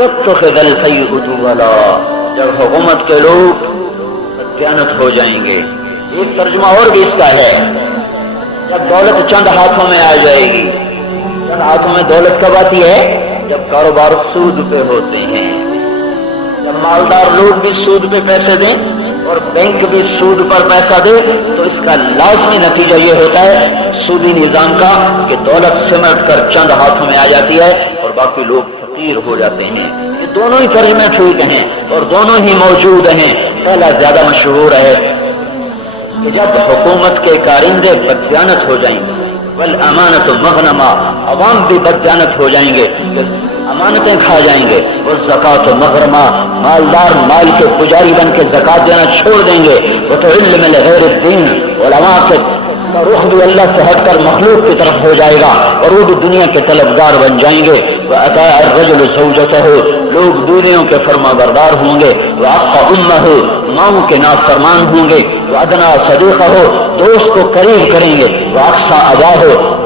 اتخذ الفیء دولا، جب حکومت کے لوگ بددیانت ہو جائیں گے۔ ایک ترجمہ اور بھی اس کا ہے، جب دولت چند ہاتھوں میں آ جائے گی۔ چند ہاتھوں میں دولت کب آتی ہے؟ جب کاروبار سود پہ ہوتے ہیں، جب مالدار لوگ بھی سود پہ پیسے دیں اور بینک بھی سود پر پیسہ دے، تو اس کا لازمی نتیجہ یہ ہوتا ہے سودی نظام کا کہ دولت سمٹ کر چند ہاتھوں میں آ جاتی ہے اور باقی لوگ فقیر ہو جاتے ہیں۔ یہ دونوں ہی ترجمے ٹھیک ہیں اور دونوں ہی موجود ہیں۔ پہلا زیادہ مشہور ہے کہ جب حکومت کے کارندے بددیانت ہو جائیں گے، والامانۃ مغنما، عوام بھی بددیانت ہو جائیں گے، امانتیں کھا جائیں گے، والزکوٰۃ مغرما، مالدار مال کے پجاری بن کے زکوٰۃ دینا چھوڑ دیں گے، وتعل من غیر الدین، علماء کا رخ بھی اللہ سے ہٹ کر مخلوق کی طرف ہو جائے گا اور وہ بھی دنیا کے طلبگار بن جائیں گے۔ وَأَطَاعَ الرَّجُلُ زَوْجَتَهُ، لوگ دولہوں کے فرما بردار ہوں گے۔ وَأَطَّاعَ أُمَّهُ، ماؤں کے نافرمان ہوں گے۔ وَأَدْنَىٰ صَدِيقَهُ، دوست کو قریب کریں گے۔ وَأَقْصَىٰ أَبَاهُ،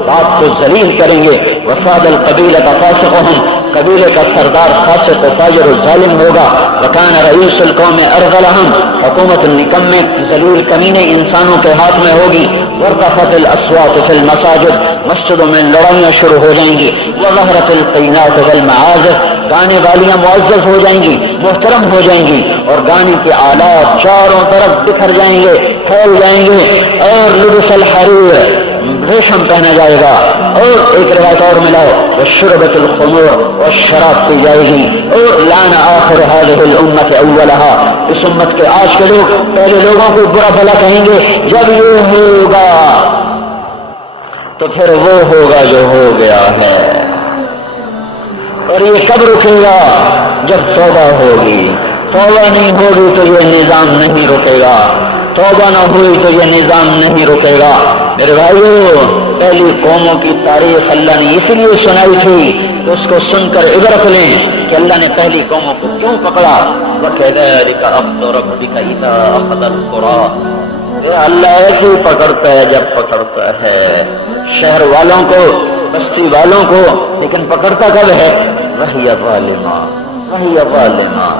باپ کو ذلیل کریں گے۔ وَسَادَ الْقَبِيلَةَ فَاسِقُهُمْ، قبیلے کا سردار فاسق و فاجر و ظالم ہوگا۔ وَكَانَ رَئِيسُ الْقَوْمِ أَرْذَلَهُمْ، حکومت نکمے ذلیل کمینے انسانوں کے ہاتھ میں ہوگی۔ وَارْتَفَعَتِ الْأَصْوَاتُ فِي الْمَسَاجِدِ، مسجدوں میں لڑائیاں شروع ہو جائیں گی۔ وَظَهَرَتِ الْقَيْنَاتُ وَالْمَعَازِفُ، گانے والیاں معزز ہو جائیں گی، محترم ہو جائیں گی، اور گانے کے آلات چاروں طرف بکھر جائیں گے، پھیل جائیں گے۔ اور لبس الحریر، ریشم پہنا جائے گا۔ اور ایک روایت اور ملاؤ، وشربت الخمور، اور شراب پی جائے گی۔ اور لعن آخر هذه الامة اولها، اس امت کے آج کے لوگ پہلے لوگوں کو برا بھلا کہیں گے۔ جب یہ ہوگا تو پھر وہ ہوگا جو ہو گیا ہے، اور یہ کب رکے گا؟ جب توبہ ہوگی۔ توبہ نہیں ہوگی تو یہ نظام نہیں رکے گا، توبہ نہ ہوئی تو یہ نظام نہیں رکے گا۔ میرے بھائیو، پہلی قوموں کی تاریخ اللہ نے اسی لیے سنائی تھی تو اس کو سن کر عبرت لیں کہ اللہ نے پہلی قوموں کو کیوں پکڑا۔ وَكَذَلِكَ أَخْذُ رَبِّكَ إِذَا أَخَذَ الْقُرَىٰ، اللہ ایسے ہی پکڑتا ہے جب پکڑتا ہے شہر والوں کو، بستی والوں کو، لیکن پکڑتا کب ہے؟ وَهِيَ ظَالِمَةٌ وَهِيَ ظَالِمَةٌ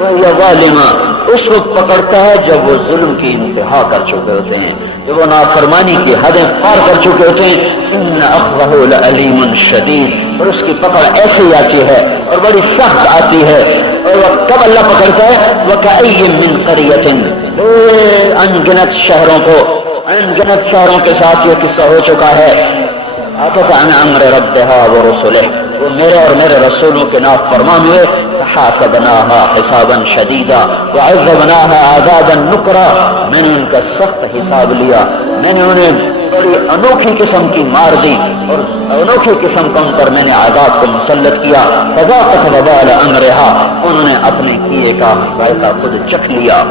وَهِيَ ظَالِمَةٌ، اس وقت پکڑتا ہے جب وہ ظلم کی انتہا کر چکے ہوتے ہیں، جب وہ نافرمانی کی حدیں پار کر چکے ہوتے ہیں۔ إِنَّ أَخْذَهُ لَأَلِيمٌ شَدِيدٌ، اور اس کی پکڑ ایسے ہی آتی ہے اور بڑی سخت آتی ہے۔ اور کب اللہ پکڑتا ہے؟ وَكَأَيٍّ مِّن قَرْيَةٍ، انگنت شہروں کو، انگنت شہروں کے ساتھ یہ قصہ ہو چکا ہے۔ آتت عن امر ربها ورسله، وہ میرے اور میرے رسولوں کے نافرمان ہوئے۔ فحاسبناها حسابا شدیدا وعذبناها عذابا نکرا، میں نے ان کا سخت حساب لیا، میں نے انہیں بڑی انوکھی قسم کی مار دی اور انوکھی قسم کا ان پر میں نے عذاب کو مسلط کیا۔ فذاقت وبال امرها، انہوں نے اپنے کیے کا ذائقہ خود چکھ لیا۔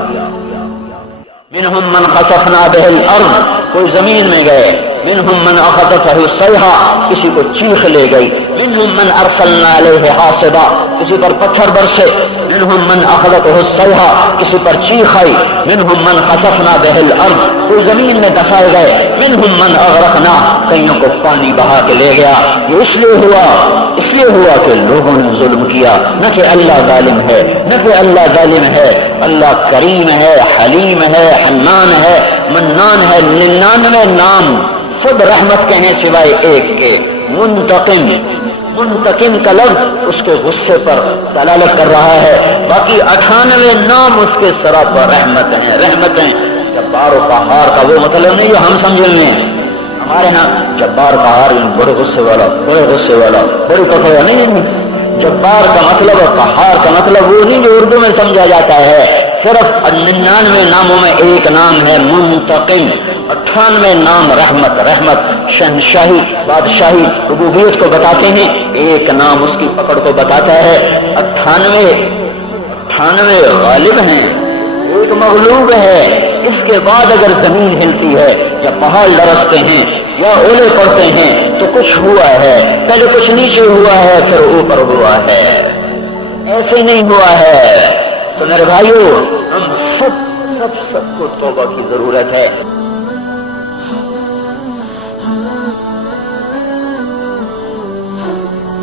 منہم من خسفنا به الارض، کوئی زمین میں گئے۔ منہم من اخذته الصیحہ، کسی کو چیخ لے گئی۔ منہم من ارسلنا علیہ حاصبا، کسی پر پتھر برسے۔ منہم من اخذته الصیحہ، کسی پر چیخ آئی۔ منہم من خسفنا به الارض، کوئی زمین میں دفائے گئے۔ منہم من اغرقنا، کئیوں کو پانی بہا کے لے گیا۔ یہ اس لیے ہوا کہ لوگوں نے ظلم کیا، نہ کہ اللہ ظالم ہے، نہ کہ اللہ ظالم ہے۔ اللہ کریم ہے، حلیم ہے، حنان ہے، منان ہے، 99 نام سب رحمت کہنے سوائے ایک کے، منتقم۔ منتقم کا لفظ اس کے غصے پر دلالت کر رہا ہے، باقی 98 نام اس کے سراپا رحمت ہیں، رحمت ہیں۔ جبار و قہار کا وہ مطلب نہیں جو ہم سمجھیں گے، ہمارے ہاں جبار قہار بڑے غصے والا، بڑے غصے والا، بڑی پکڑا نہیں۔ جبار کا مطلب اور قہار کا مطلب وہ نہیں جو اردو میں سمجھا جاتا ہے۔ صرف 99 ناموں میں ایک نام ہے منتقم، 98 نام رحمت، رحمت شہنشاہی، بادشاہی، ربوبیت کو بتاتے ہیں، ایک نام اس کی پکڑ کو بتاتا ہے۔ 98 غالب ہیں، ایک مغلوب ہے۔ اس کے بعد اگر زمین ہلتی ہے یا پہاڑ لرزتے ہیں یا اولے پڑتے ہیں تو کچھ ہوا ہے، پہلے کچھ نیچے ہوا ہے پھر اوپر ہوا ہے، ایسے نہیں ہوا ہے۔ تو میرے بھائیو، ہم سب کو توبہ کی ضرورت ہے۔